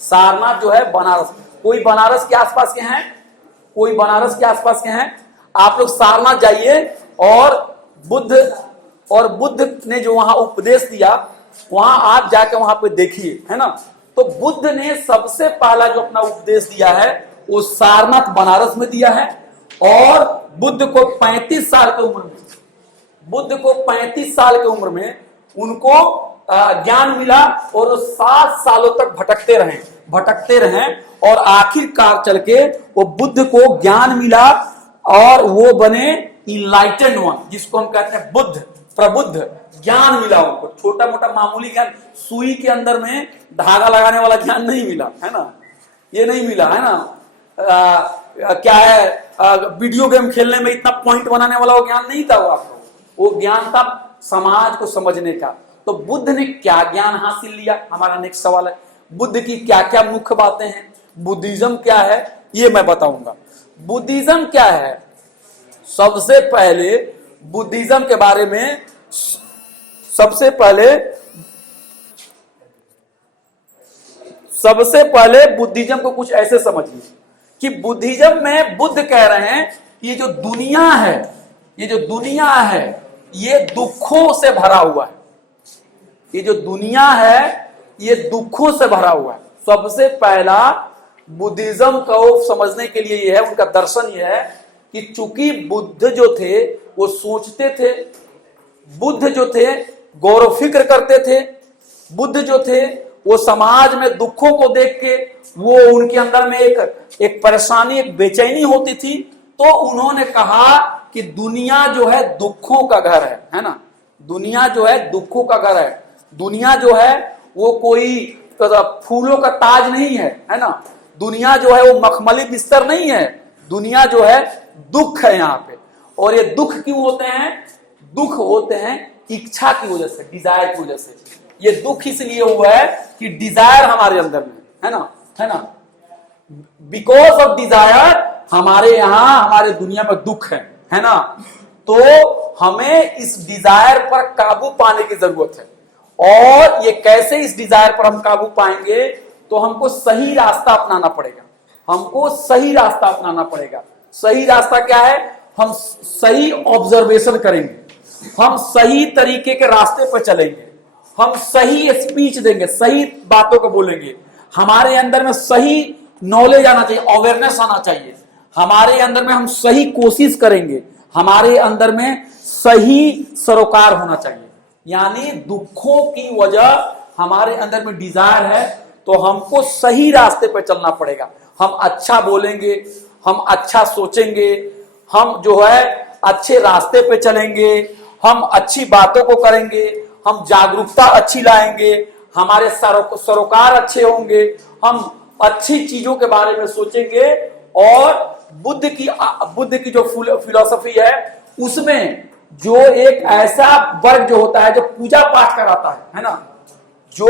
सारनाथ जो है बनारस, कोई बनारस के आसपास के हैं, कोई बनारस के आसपास के हैं, आप लोग सारनाथ जाइए और बुद्ध ने जो वहां उपदेश दिया वहां आप जाके वहां पे देखिए, है ना। तो बुद्ध ने सबसे पहला जो अपना उपदेश दिया है वो सारनाथ बनारस में दिया है। और बुद्ध को 35 साल की उम्र में, बुद्ध को 35 साल की उम्र में उनको ज्ञान मिला, और 7 सालों तक भटकते रहे, और आखिरकार चल के वो बुद्ध को ज्ञान मिला और वो बने इनलाइटेंड वन, जिसको हम कहते हैं बुद्ध, प्रबुद्ध। ज्ञान मिला उनको, छोटा मोटा मामूली ज्ञान, सुई के अंदर में धागा लगाने वाला ज्ञान नहीं मिला, है ना, ये नहीं मिला, है ना। क्या है, वीडियो गेम खेलने में इतना पॉइंट बनाने वाला वो ज्ञान नहीं था वो ज्ञान था समाज को समझने का। तो बुद्ध ने क्या ज्ञान हासिल लिया, हमारा नेक्स्ट सवाल है। बुद्ध की क्या क्या मुख्य बातें हैं, बुद्धिज्म क्या है, ये मैं बताऊंगा। बुद्धिज्म क्या है, सबसे पहले बुद्धिज्म के बारे में सबसे पहले सबसे पहले बुद्धिज्म को कुछ ऐसे समझिए कि बुद्धिज्म में बुद्ध कह रहे हैं ये जो दुनिया है, ये जो दुनिया है ये दुखों से भरा हुआ है। ये जो दुनिया है ये दुखों से भरा हुआ है। सबसे पहला बुद्धिज्म को समझने के लिए ये है, उनका दर्शन ये है कि चूंकि बुद्ध जो थे वो सोचते थे, बुद्ध जो थे गौरव फिक्र करते थे, बुद्ध जो थे वो समाज में दुखों को देख के वो उनके अंदर में एक परेशानी, एक बेचैनी होती थी। तो उन्होंने कहा कि दुनिया जो है दुखों का घर है ना, दुनिया जो है दुखों का घर है। दुनिया जो है वो कोई फूलों का ताज नहीं है ना। दुनिया जो है वो मखमली बिस्तर नहीं है। दुनिया जो है दुख है यहाँ पे। और ये दुख क्यों होते हैं? दुख होते हैं इच्छा की वजह से, डिजायर की वजह से। ये दुख इसलिए हुआ है कि डिजायर हमारे अंदर में है ना। बिकॉज ऑफ डिजायर हमारे यहाँ, हमारे दुनिया में दुख है ना। तो हमें इस डिजायर पर काबू पाने की जरूरत है। और ये कैसे इस डिजायर पर हम काबू पाएंगे? तो हमको सही रास्ता अपनाना पड़ेगा। हमको सही रास्ता अपनाना पड़ेगा। सही रास्ता क्या है? हम सही ऑब्जर्वेशन करेंगे, हम सही तरीके के रास्ते पर चलेंगे, हम सही स्पीच देंगे, सही बातों को बोलेंगे। हमारे अंदर में सही नॉलेज आना चाहिए, अवेयरनेस आना चाहिए। हमारे अंदर में हम सही कोशिश करेंगे, हमारे अंदर में सही सरोकार होना चाहिए। यानी दुखों की वजह हमारे अंदर में डिजायर है, तो हमको सही रास्ते पर चलना पड़ेगा। हम अच्छा बोलेंगे, हम अच्छा सोचेंगे, हम जो है अच्छे रास्ते पे चलेंगे, हम अच्छी बातों को करेंगे, हम जागरूकता अच्छी लाएंगे, हमारे सरोकार अच्छे होंगे, हम अच्छी चीजों के बारे में सोचेंगे। और बुद्ध की जो फिलॉसफी है उसमें जो एक ऐसा वर्ग जो होता है जो पूजा पाठ कराता है ना। जो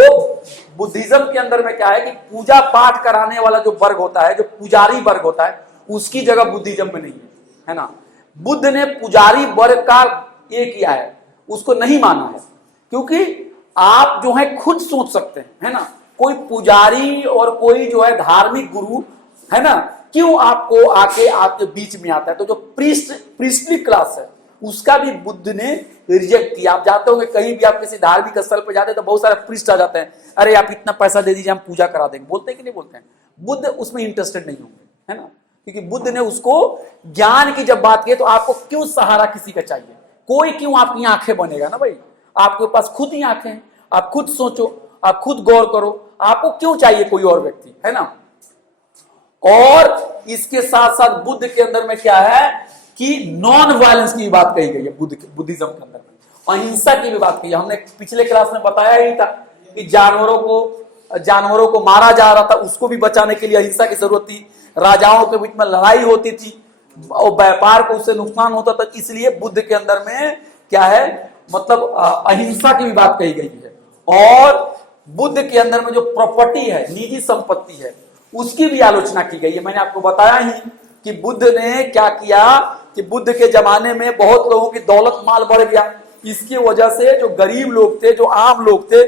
बुद्धिज्म के अंदर में क्या है कि पूजा पाठ कराने वाला जो वर्ग होता है, जो पुजारी वर्ग होता है, उसकी जगह बुद्धिज्म में नहीं है ना। बुद्ध ने पुजारी वर्ग का ये किया है, उसको नहीं माना है। क्योंकि आप जो है खुद सोच सकते हैं है ना। कोई पुजारी और कोई जो है धार्मिक गुरु है ना, क्यों आपको आके आपके बीच में आता है? तो जो प्रीस्टली क्लास है उसका भी बुद्ध ने रिजेक्ट किया। आप जाते होंगे कहीं भी, आप किसी धार्मिक स्थल पर जाते हैं तो बहुत सारे प्रीस्ट आ जाते हैं, अरे आप इतना पैसा दे दीजिए हम पूजा करा देंगे। बोलते हैं कि नहीं बोलते हैं? बुद्ध उसमें इंटरेस्टेड नहीं होंगे है ना। क्योंकि बुद्ध ने उसको ज्ञान की जब बात की तो आपको क्यों सहारा किसी का चाहिए? कोई क्यों आपकी आंखें बनेगा ना भाई? आपके पास खुद ही आंखें हैं, आप खुद सोचो, आप खुद गौर करो, आपको क्यों चाहिए कोई और व्यक्ति है ना। और इसके साथ साथ बुद्ध के अंदर में क्या है कि नॉन वायलेंस की बात कही गई है। बुद्धिज्म के अंदर में अहिंसा की भी बात कही है। हमने पिछले क्लास में बताया ही था कि जानवरों को मारा जा रहा था, उसको भी बचाने के लिए अहिंसा की जरूरत थी। राजाओं के बीच में लड़ाई होती थी और व्यापार को उससे नुकसान होता था, इसलिए बुद्ध के अंदर में क्या है, मतलब अहिंसा की भी बात कही गई है। और बुद्ध के अंदर में जो प्रॉपर्टी है, निजी संपत्ति है, उसकी भी आलोचना की गई है। मैंने आपको बताया ही कि बुद्ध ने क्या किया कि बुद्ध के जमाने में बहुत लोगों की दौलत माल बढ़ गया। इसकी वजह से जो गरीब लोग थे, जो आम लोग थे,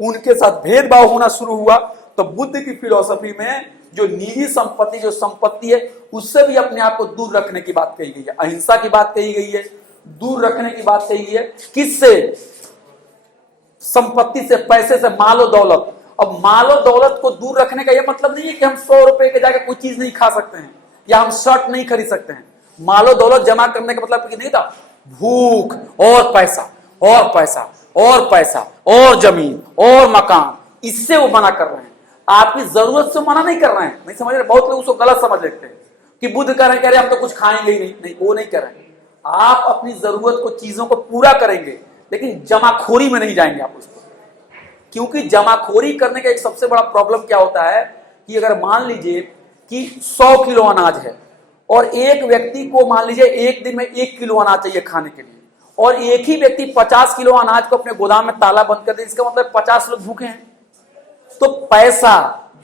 उनके साथ भेदभाव होना शुरू हुआ। तो बुद्ध की फिलॉसफी में जो निजी संपत्ति, जो संपत्ति है, उससे भी अपने आप को दूर रखने की बात कही गई है। अहिंसा की बात कही गई है, दूर रखने की बात कही है। किससे? संपत्ति से, पैसे से, मालो दौलत। अब मालो दौलत को दूर रखने का यह मतलब नहीं है कि हम 100 रुपए के जाकर कोई चीज नहीं खा सकते हैं या हम शर्ट नहीं खरीद सकते हैं। मालो दौलत जमा करने का मतलब नहीं था भूख और पैसा और पैसा और पैसा और जमीन और मकान, इससे वो मना कर रहे हैं। आपकी जरूरत से मना नहीं कर रहे हैं। नहीं समझ रहे? बहुत लोग उसको गलत समझ लेते हैं कि बुद्ध कह रहे हैं हम तो कुछ खाएंगे ही नहीं। वो नहीं कर रहे हैं। आप अपनी जरूरत को, चीजों को पूरा करेंगे, लेकिन जमाखोरी में नहीं जाएंगे आप उसको। क्योंकि जमाखोरी करने का एक सबसे बड़ा प्रॉब्लम क्या होता है कि अगर मान लीजिए कि 100 किलो अनाज है और एक व्यक्ति को मान लीजिए एक दिन में 1 किलो अनाज चाहिए खाने के लिए, और एक ही व्यक्ति 50 किलो अनाज को अपने गोदाम में ताला बंद कर दे, इसका मतलब 50 लोग भूखे हैं। तो पैसा,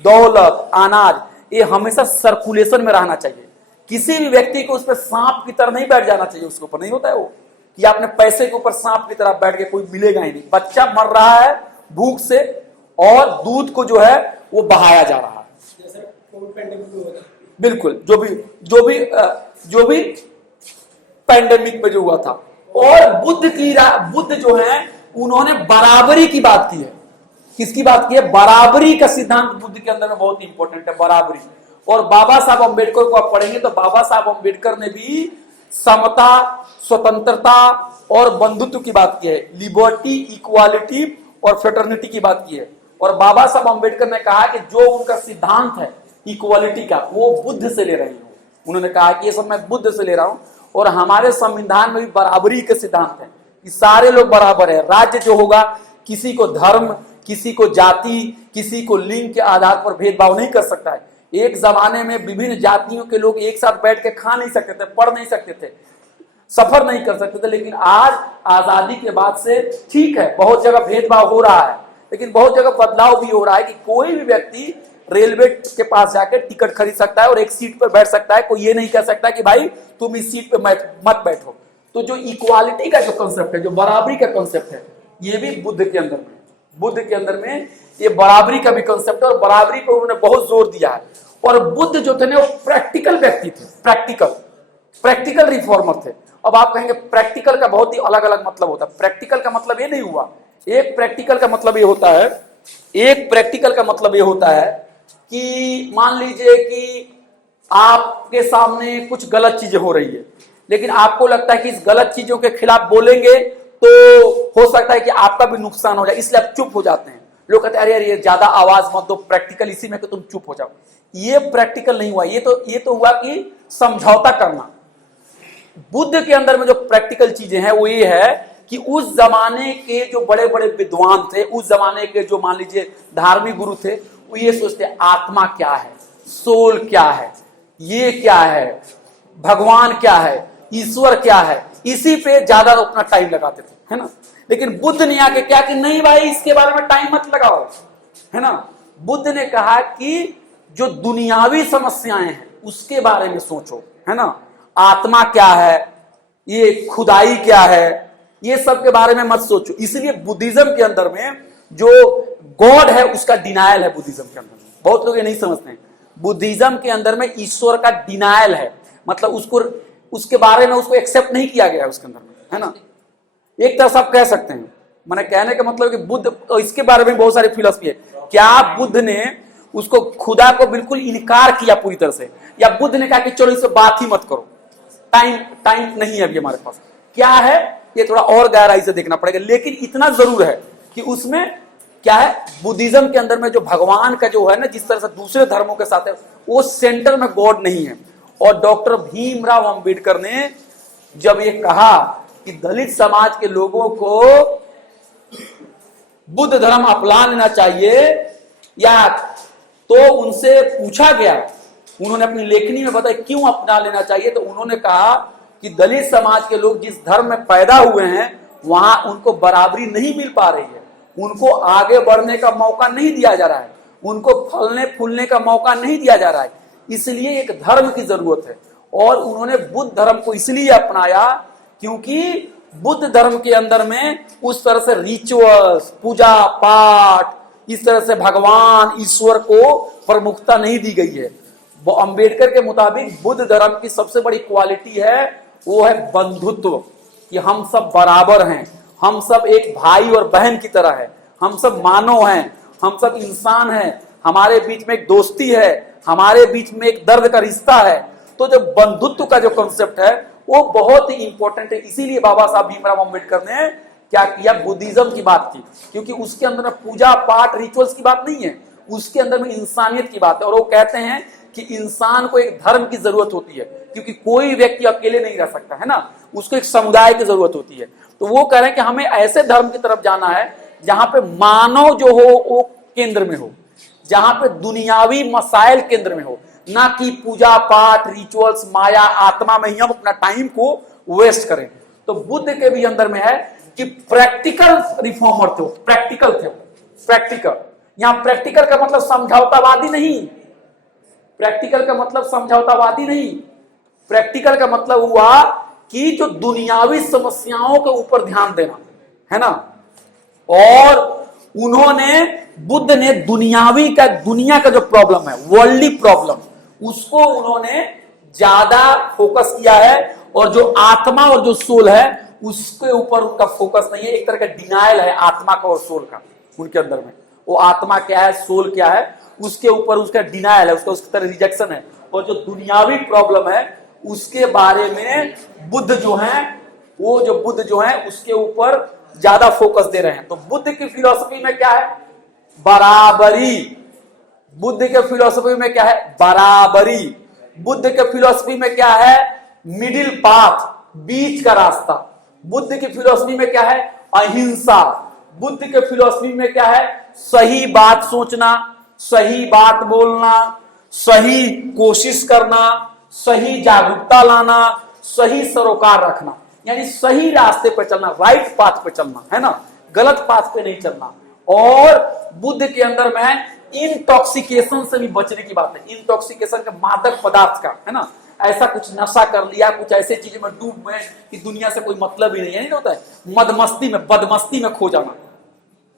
दौलत, अनाज, ये हमेशा सर्कुलेशन में रहना चाहिए। किसी भी व्यक्ति को उस पर सांप की तरह नहीं बैठ जाना चाहिए। उसके ऊपर नहीं होता है वो कि आपने पैसे के ऊपर सांप की तरह बैठ के, कोई मिलेगा ही नहीं। बच्चा मर रहा है भूख से और दूध को जो है वो बहाया जा रहा है। जैसे कोविड पैंडेमिक में हुआ था। बिल्कुल, जो भी पैंडेमिक में जो हुआ था। और बुद्ध जो है उन्होंने बराबरी की बात की है। किसकी बात की है? बराबरी का सिद्धांत बुद्ध के अंदर में बहुत इंपॉर्टेंट है, बराबरी। और बाबा साहब अम्बेडकर को आप पढ़ेंगे तो बाबा साहब अम्बेडकर ने भी समता, स्वतंत्रता और बंधुत्व की बात की है, लिबर्टी, इक्वालिटी और फ्रेटर्निटी की बात की है। और बाबा साहब अम्बेडकर ने कहा कि जो उनका सिद्धांत है इक्वालिटी का, वो बुद्ध से ले रहे हैं। उन्होंने कहा कि ये सब मैं बुद्ध से ले रहा हूं। और हमारे संविधान में भी बराबरी के सिद्धांत है कि सारे लोग बराबर है। राज्य जो होगा किसी को धर्म, किसी को जाति, किसी को लिंग के आधार पर भेदभाव नहीं कर सकता है। एक जमाने में विभिन्न जातियों के लोग एक साथ बैठ के खा नहीं सकते थे, पढ़ नहीं सकते थे, सफर नहीं कर सकते थे। लेकिन आज आजादी के बाद से ठीक है, बहुत जगह भेदभाव हो रहा है, लेकिन बहुत जगह बदलाव भी हो रहा है कि कोई भी व्यक्ति रेलवे के पास जाकर टिकट खरीद सकता है और एक सीट पर बैठ सकता है। कोई ये नहीं कह सकता कि भाई तुम इस सीट पे मत बैठो। तो जो इक्वालिटी का जो कंसेप्ट है, जो बराबरी का कंसेप्ट है, ये भी बुद्ध के अंदर में ये बराबरी का भी कंसेप्ट है। और बराबरी पर उन्होंने बहुत जोर दिया है। और बुद्ध जो थे ना वो प्रैक्टिकल व्यक्ति थे, प्रैक्टिकल रिफॉर्मर थे। अब आप कहेंगे प्रैक्टिकल का बहुत ही अलग अलग मतलब होता है। प्रैक्टिकल का मतलब ये नहीं हुआ, एक प्रैक्टिकल का मतलब ये होता है कि मान लीजिए कि आपके सामने कुछ गलत चीजें हो रही है, लेकिन आपको लगता है कि इस गलत चीजों के खिलाफ बोलेंगे तो हो सकता है कि आपका भी नुकसान हो जाए, इसलिए आप चुप हो जाते हैं। लोग कहते हैं अरे यार ये ज्यादा आवाज मत दो, प्रैक्टिकल इसी में कि तुम चुप हो जाओ। ये प्रैक्टिकल नहीं हुआ, ये तो हुआ कि समझौता करना। बुद्ध के अंदर में जो प्रैक्टिकल चीजें हैं वो ये है कि उस जमाने के जो बड़े बड़े विद्वान थे, उस जमाने के जो मान लीजिए धार्मिक गुरु थे, वो ये सोचते आत्मा क्या है, सोल क्या है, ये क्या है, भगवान क्या है, ईश्वर क्या है, इसी पे ज्यादा अपना टाइम लगाते थे, है ना। लेकिन बुद्ध ने आके क्या कि नहीं भाई इसके बारे में टाइम मत लगाओ, है ना। बुद्ध ने कहा कि जो दुनियावी समस्याएं हैं उसके बारे में सोचो, है ना। आत्मा क्या है, ये खुदाई क्या है, ये सब के बारे में मत सोचो। इसलिए बुद्धिज्म के अंदर में जो गॉड है उसका डिनायल है। बुद्धिज्म के अंदर में बहुत लोग ये नहीं समझते हैं, बुद्धिज्म के अंदर में ईश्वर का डिनायल है, मतलब उसके बारे में उसको एक्सेप्ट नहीं किया गया है उसके अंदर में, है ना। एक तरह से आप कह सकते हैं, मैंने कहने का मतलब कि बुद्ध, इसके बारे में बहुत सारी फिलॉसफी है। क्या बुद्ध ने उसको खुदा को बिल्कुल इनकार किया पूरी तरह से, या बुद्ध ने कहा कि चलो इससे बात ही मत करो, टाइम नहीं है अभी हमारे पास, क्या है ये थोड़ा और गहराई से देखना पड़ेगा। लेकिन इतना जरूर है कि उसमें क्या है, बुद्धिज्म के अंदर में जो भगवान का जो है ना, जिस तरह से दूसरे धर्मों के साथ है, वो सेंटर में गॉड नहीं है। और डॉक्टर भीमराव अंबेडकर ने जब ये कहा कि दलित समाज के लोगों को बुद्ध धर्म अपना लेना चाहिए, या तो उनसे पूछा गया, उन्होंने अपनी लेखनी में बताया क्यों अपना लेना चाहिए, तो उन्होंने कहा कि दलित समाज के लोग जिस धर्म में पैदा हुए हैं वहां उनको बराबरी नहीं मिल पा रही है, उनको आगे बढ़ने का मौका नहीं दिया जा रहा है, उनको फलने फूलने का मौका नहीं दिया जा रहा है, इसलिए एक धर्म की जरूरत है। और उन्होंने बुद्ध धर्म को इसलिए अपनाया क्योंकि बुद्ध धर्म के अंदर में उस तरह से रिचुअल्स, पूजा पाठ, इस तरह से भगवान ईश्वर को प्रमुखता नहीं दी गई है। वो अंबेडकर के मुताबिक बुद्ध धर्म की सबसे बड़ी क्वालिटी है वो है बंधुत्व, कि हम सब बराबर हैं, हम सब एक भाई और बहन की तरह है, हम सब मानव हैं, हम सब इंसान हैं, हमारे बीच में एक दोस्ती है, हमारे बीच में एक दर्द का रिश्ता है। तो जो बंधुत्व का जो कॉन्सेप्ट है वो बहुत ही इंपॉर्टेंट है। इसीलिए बाबा साहब भीमराव अंबेडकर ने क्या किया, बुद्धिज्म की बात की, क्योंकि उसके अंदर में पूजा पाठ रिचुअल्स की बात नहीं है, उसके अंदर में इंसानियत की बात है। और वो कहते हैं कि इंसान को एक धर्म की जरूरत होती है, क्योंकि कोई व्यक्ति अकेले नहीं रह सकता, है ना, उसको एक समुदाय की जरूरत होती है। तो वो कह रहे हैं कि हमें ऐसे धर्म की तरफ जाना है जहां पे मानव जो हो वो केंद्र में हो, जहां पे दुनियावी मसाइल केंद्र में हो, ना कि पूजा पाठ रिचुअल्स माया आत्मा में ही हम अपना टाइम को वेस्ट करें। तो बुद्ध के भी अंदर में है कि प्रैक्टिकल रिफॉर्मर थे, प्रैक्टिकल थे, प्रैक्टिकल। यहां प्रैक्टिकल का मतलब समझौतावादी नहीं, प्रैक्टिकल का मतलब समझौतावादी नहीं, प्रैक्टिकल का मतलब हुआ कि जो दुनियावी समस्याओं के ऊपर ध्यान देना, है ना, और उन्होंने बुद्ध ने दुनिया का जो प्रॉब्लम है, वर्ल्डली प्रॉब्लम, उसको उन्होंने ज्यादा फोकस किया है, और जो आत्मा और जो सोल है उसके ऊपर उनका फोकस नहीं है। एक तरह का डिनायल है आत्मा का और सोल का उनके अंदर में। वो आत्मा क्या है, सोल क्या है, उसके ऊपर उसका डिनायल है, उसका तरह रिजेक्शन है। और जो दुनियावी प्रॉब्लम है उसके बारे में बुद्ध जो है उसके ऊपर ज्यादा फोकस दे रहे हैं। तो बुद्ध की फिलॉसफी में क्या है, बराबरी। बुद्ध के फिलॉसफी में क्या है, बराबरी। बुद्ध के फिलॉसफी में क्या है, मिडिल पाथ, बीच का रास्ता। बुद्ध की फिलॉसफी में क्या है, अहिंसा। बुद्ध के फिलॉसफी में क्या है, सही बात सोचना, सही बात बोलना, सही कोशिश करना, सही जागरूकता लाना, सही सरोकार रखना, यानी सही रास्ते पर चलना, राइट पाथ पे चलना, है ना, गलत पाथ पे नहीं चलना। और बुद्ध के अंदर में इंटॉक्सिकेशन से भी बचने की बात है। इंटॉक्सिकेशन का, मादक पदार्थ का, है ना, ऐसा कुछ नशा कर लिया, कुछ ऐसे चीजें में डूब गए कि दुनिया से कोई मतलब ही नहीं है। नहीं होता है मदमस्ती में, बदमस्ती में खो जाना।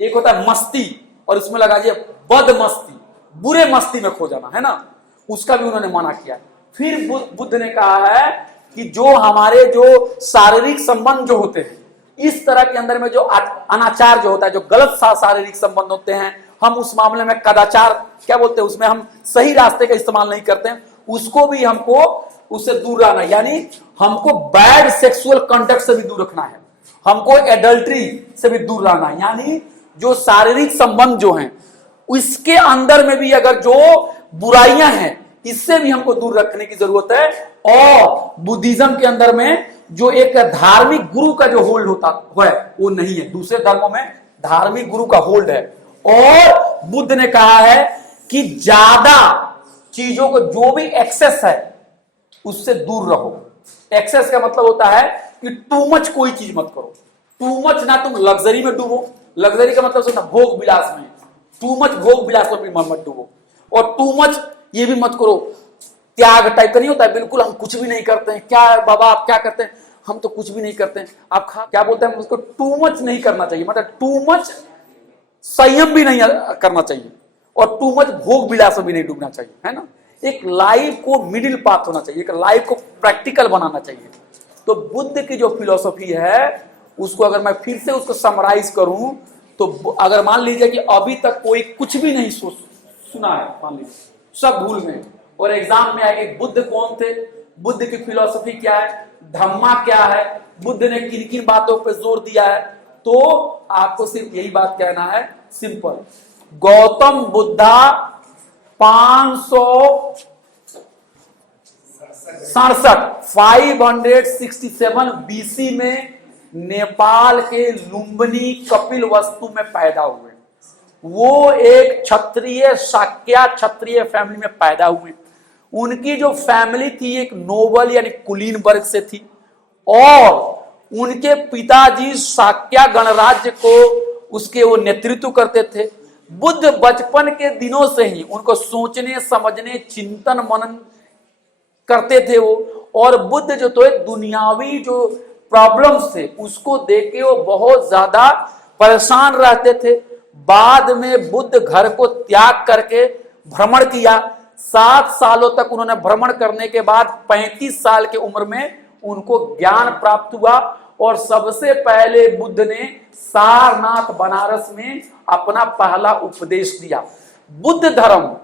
एक होता है मस्ती, और इसमें लगा दिया बदमस्ती, बुरे मस्ती में खो जाना, है ना, उसका भी उन्होंने मना किया। फिर बुद्ध ने कहा है कि जो हमारे जो शारीरिक संबंध जो होते हैं, इस तरह के अंदर में जो अनाचार जो होता है, जो गलत शारीरिक संबंध होते हैं, हम उस मामले में कदाचार क्या बोलते हैं, उसमें हम सही रास्ते का इस्तेमाल नहीं करते हैं, उसको भी हमको उससे दूर रहना, यानी हमको बैड सेक्सुअल कंडक्ट से भी दूर रखना है, हमको एडल्ट्री से भी दूर रहना है। यानी जो शारीरिक संबंध जो हैं इसके अंदर में भी अगर जो बुराइयां हैं, इससे भी हमको दूर रखने की जरूरत है। और बुद्धिज्म के अंदर में जो एक धार्मिक गुरु का जो होल्ड होता है वो नहीं है। दूसरे धर्मों में धार्मिक गुरु का होल्ड है। और बुद्ध ने कहा है कि ज्यादा चीजों को, जो भी एक्सेस है उससे दूर रहो। एक्सेस का मतलब होता है कि टू मच कोई चीज मत करो। टू मच ना तुम लग्जरी में डूबो, लग्जरी का मतलब सुना भोग विलास में, टू मच भोग विलास में मत डूबो। और टू मच ये भी मत करो, त्याग टाइप का नहीं होता है, बिल्कुल हम कुछ भी नहीं करते हैं, क्या बाबा आप क्या करते हैं, हम तो कुछ भी नहीं करते हैं, आप क्या बोलते हैं, उसको टू मच नहीं करना चाहिए, मतलब टू मच संयम भी नहीं करना चाहिए, और टू मच भोग विलास में भी नहीं डूबना चाहिए, है ना। एक लाइफ को मिडिल पाथ होना चाहिए, एक लाइफ को प्रैक्टिकल बनाना चाहिए। तो बुद्ध की जो फिलॉसफी है उसको अगर मैं फिर से उसको समराइज करूं, तो अगर मान लीजिए कि अभी तक कोई कुछ भी नहीं सुना है, मान लीजिए सब भूल गए, और एग्जाम में आएगा बुद्ध कौन थे, बुद्ध की फिलॉसफी क्या है, धम्मा क्या है, बुद्ध ने किन किन बातों पर जोर दिया है, तो आपको सिर्फ यही बात कहना है, सिंपल, गौतम बुद्धा 567 बीसी में नेपाल के लुम्बिनी कपिल वस्तु में पैदा हुए। वो एक क्षत्रिय, शाक्या क्षत्रिय फैमिली में पैदा हुए। उनकी जो फैमिली थी एक नोबल यानी कुलीन वर्ग से थी, और उनके पिताजी शाक्या गणराज्य को उसके वो नेतृत्व करते थे। बुद्ध बचपन के दिनों से ही उनको सोचने, समझने, चिंतन मनन करते थे वो। और बुद्ध जो तो दुनियावी जो प्रॉब्लम्स थे उसको देख के वो बहुत ज्यादा परेशान रहते थे। बाद में बुद्ध घर को त्याग करके भ्रमण किया। 7 सालों तक उन्होंने भ्रमण करने के बाद 35 साल की उम्र में उनको ज्ञान प्राप्त हुआ, और सबसे पहले बुद्ध ने सारनाथ बनारस में अपना पहला उपदेश दिया। बुद्ध धर्म,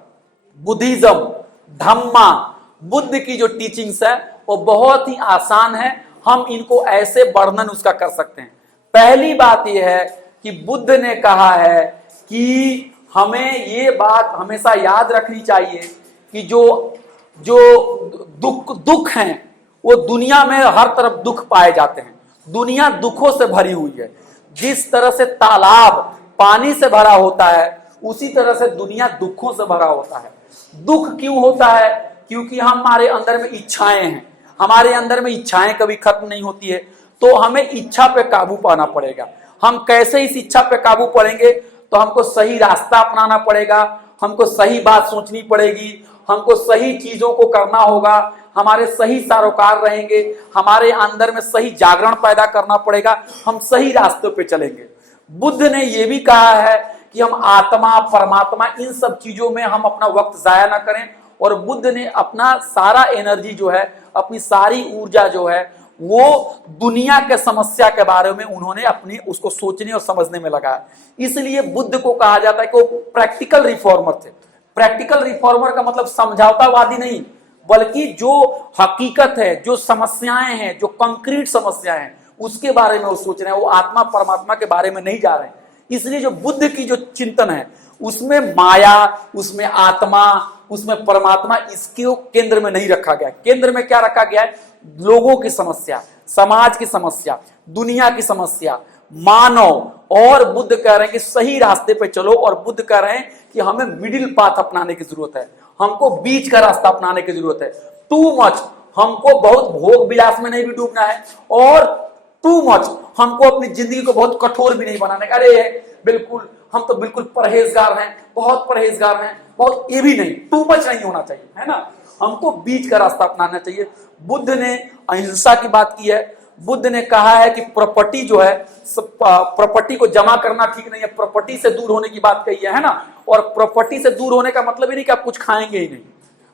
बुद्धिज्म, धम्मा, बुद्ध की जो टीचिंग्स है वो बहुत ही आसान है। हम इनको ऐसे वर्णन उसका कर सकते हैं। पहली बात यह है कि बुद्ध ने कहा है कि हमें ये बात हमेशा याद रखनी चाहिए कि जो दुख हैं वो दुनिया में हर तरफ दुख पाए जाते हैं। दुनिया दुखों से भरी हुई है। जिस तरह से तालाब पानी से भरा होता है उसी तरह से दुनिया दुखों से भरा होता है। दुख क्यों होता है? क्योंकि हमारे अंदर में इच्छाएं हैं। हमारे अंदर में इच्छाएं कभी खत्म नहीं होती है, तो हमें इच्छा पे काबू पाना पड़ेगा। हम कैसे इस इच्छा पे काबू पाएंगे? तो हमको सही रास्ता अपनाना पड़ेगा, हमको सही बात सोचनी पड़ेगी, हमको सही चीजों को करना होगा, हमारे सही सरोकार रहेंगे, हमारे अंदर में सही जागरण पैदा करना पड़ेगा, हम सही रास्ते पे चलेंगे। बुद्ध ने यह भी कहा है कि हम आत्मा परमात्मा इन सब चीजों में हम अपना वक्त जाया ना करें। और बुद्ध ने अपना सारा एनर्जी जो है, अपनी सारी ऊर्जा जो है, वो दुनिया के समस्या के बारे में उन्होंने अपनी उसको सोचने और समझने में लगाया। इसलिए बुद्ध को कहा जाता है कि वो प्रैक्टिकल रिफॉर्मर थे। प्रैक्टिकल रिफॉर्मर का मतलब समझौतावादी नहीं, बल्कि जो हकीकत है, जो समस्याएं हैं, जो कंक्रीट समस्याएं हैं, उसके बारे में वो सोच रहे हैं। वो आत्मा परमात्मा के बारे में नहीं जा रहे हैं। इसलिए जो बुद्ध की जो चिंतन है, उसमें माया, उसमें आत्मा, उसमें परमात्मा, इसके केंद्र में नहीं रखा गया। केंद्र में क्या रखा गया है? लोगों की समस्या, समाज की समस्या, दुनिया की समस्या, मानव। और बुद्ध कह रहे हैं कि सही रास्ते पे चलो, और बुद्ध कह रहे हैं कि हमें मिडिल पाथ अपनाने की जरूरत है, हमको बीच का रास्ता अपनाने की जरूरत है। टू मच हमको बहुत भोग विलास में नहीं भी डूबना है, और टू मच हमको अपनी जिंदगी को बहुत कठोर भी नहीं बनाने का। अरे बिल्कुल हम तो बिल्कुल परहेजगार हैं, बहुत परहेजगार हैं, बहुत, ये भी नहीं, टू मच नहीं होना चाहिए, है ना। हमको बीच का रास्ता अपनाना चाहिए। बुद्ध ने अहिंसा की बात की है। बुद्ध ने कहा है कि प्रॉपर्टी जो है, प्रॉपर्टी को जमा करना ठीक नहीं है, प्रॉपर्टी से दूर होने की बात कही है ना। और प्रॉपर्टी से दूर होने का मतलब ही नहीं कि आप कुछ खाएंगे ही नहीं,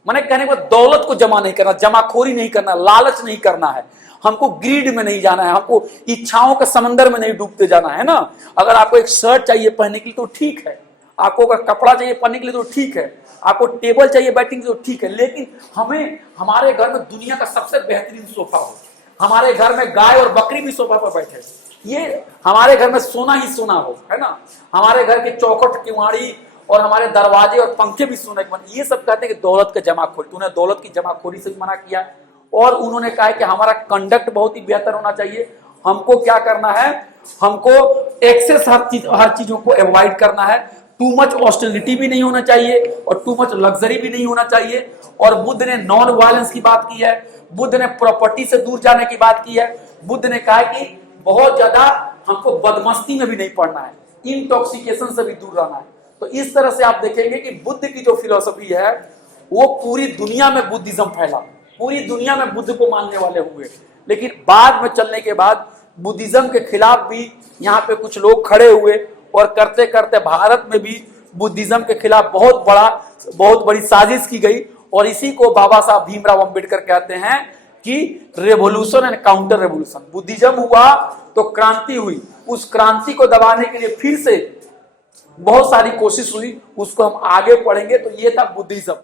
मैंने कहने के बाद दौलत को जमा नहीं करना, जमाखोरी नहीं करना, लालच नहीं करना है, हमको ग्रीड में नहीं जाना है, हमको इच्छाओं के समंदर में नहीं डूबते जाना है ना। अगर आपको एक शर्ट चाहिए पहनने के लिए तो ठीक है, आपको अगर कपड़ा चाहिए पहनने के लिए तो ठीक है, आपको टेबल चाहिए बैठने के लिए तो ठीक है, लेकिन हमें हमारे घर में दुनिया का सबसे बेहतरीन सोफा हो, हमारे घर में गाय और बकरी भी सोफा पर बैठे, ये हमारे घर में सोना ही सोना हो, है ना। हमारे घर के चौखट किवाड़ी और हमारे दरवाजे और पंखे भी सोने के बने। ये सब कहते हैं कि दौलत का जमाखोरी, तूने दौलत की जमाखोरी से भी मना किया। और उन्होंने कहा कि हमारा कंडक्ट बहुत ही बेहतर होना चाहिए। हमको क्या करना है? हमको एक्सेस हर चीजों को अवॉइड करना है। टू मच ऑस्टेरिटी भी नहीं होना चाहिए और टू मच लग्जरी भी नहीं होना चाहिए। और बुद्ध ने नॉन वायलेंस की बात की है, बुद्ध ने प्रॉपर्टी से दूर जाने की बात की है। बुद्ध ने कहा कि बहुत ज्यादा हमको बदमस्ती में भी नहीं पड़ना है, इंटॉक्सिकेशन से भी दूर रहना है। तो इस तरह से आप देखेंगे कि बुद्ध की जो फिलॉसफी है वो पूरी दुनिया में बुद्धिज्म फैला, पूरी दुनिया में बुद्ध को मानने वाले हुए। लेकिन बाद में चलने के बाद बुद्धिज्म के खिलाफ भी यहाँ पे कुछ लोग खड़े हुए और करते करते भारत में भी बुद्धिज्म के खिलाफ बहुत बड़ी साजिश की गई। और इसी को बाबा साहब भीमराव अंबेडकर कहते हैं कि revolution and counter revolution. Buddhism हुआ तो क्रांति हुई, उस क्रांति को दबाने के लिए फिर से बहुत सारी कोशिश हुई, उसको हम आगे पढ़ेंगे। तो ये था बुद्धिज्म।